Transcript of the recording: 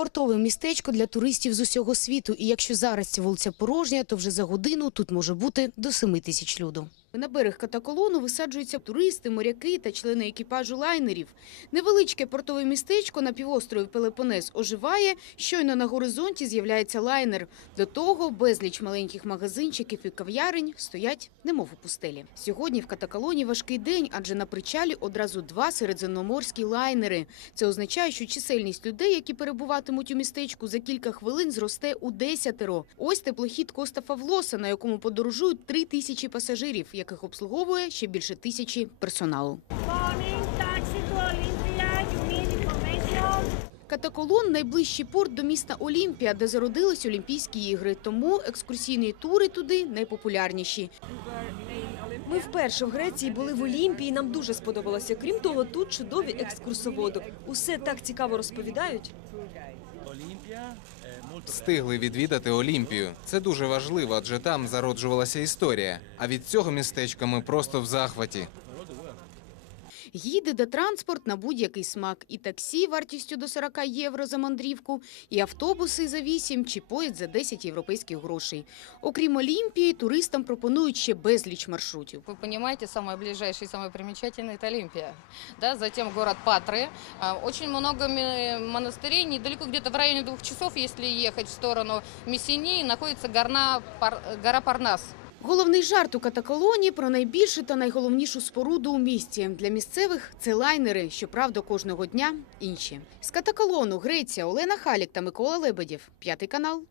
Портове містечко для туристів з усього світу. І якщо зараз ця вулиця порожня, то вже за годину тут може бути до 7 тисяч люду. На берег катаколону висаджуються туристи, моряки та члени екіпажу лайнерів. Невеличке портове містечко на півострові Пелепонес оживає. Щойно на горизонті з'являється лайнер. До того безліч маленьких магазинчиків і кав'ярень стоять немов у пустелі. Сьогодні в катаколоні важкий день, адже на причалі одразу два середземноморські лайнери. Це означає, що чисельність людей, які перебуватимуть у містечку, за кілька хвилин зросте у десятеро. Ось теплохід Коста Фавлоса, на якому подорожують три тисячі пасажирів, яких обслуговує ще більше тисячі персоналу. Катаколон – найближчий порт до міста Олімпія, де зародились Олімпійські ігри. Тому екскурсійні тури туди найпопулярніші. Ми вперше в Греції були в Олімпії. Нам дуже сподобалося. Крім того, тут чудові екскурсоводи. Усе так цікаво розповідають. Встигли відвідати Олімпію. Це дуже важливо, адже там зароджувалася історія. А від цього містечка ми просто в захваті. Гіди та транспорт на будь-який смак. І таксі вартістю до 40 євро за мандрівку, і автобуси за 8, чи поїзд за 10 європейських грошей. Окрім Олімпії, туристам пропонують ще безліч маршрутів. Вы понимаете, самый ближайший, самый примечательный – это Олимпия. Да, затем город Патры. А, Очень много ми- монастырей, недалеко, где-то в районе двух часов, если ехать в сторону Мессинии, находится горна, Пар- гора Парнас. Головний жарт у катаколоні про найбільшу та найголовнішу споруду у місті. Для місцевих це лайнери, щоправда, кожного дня інші. З катаколону Греція Олена Халік та Микола Лебедєв. П'ятий канал.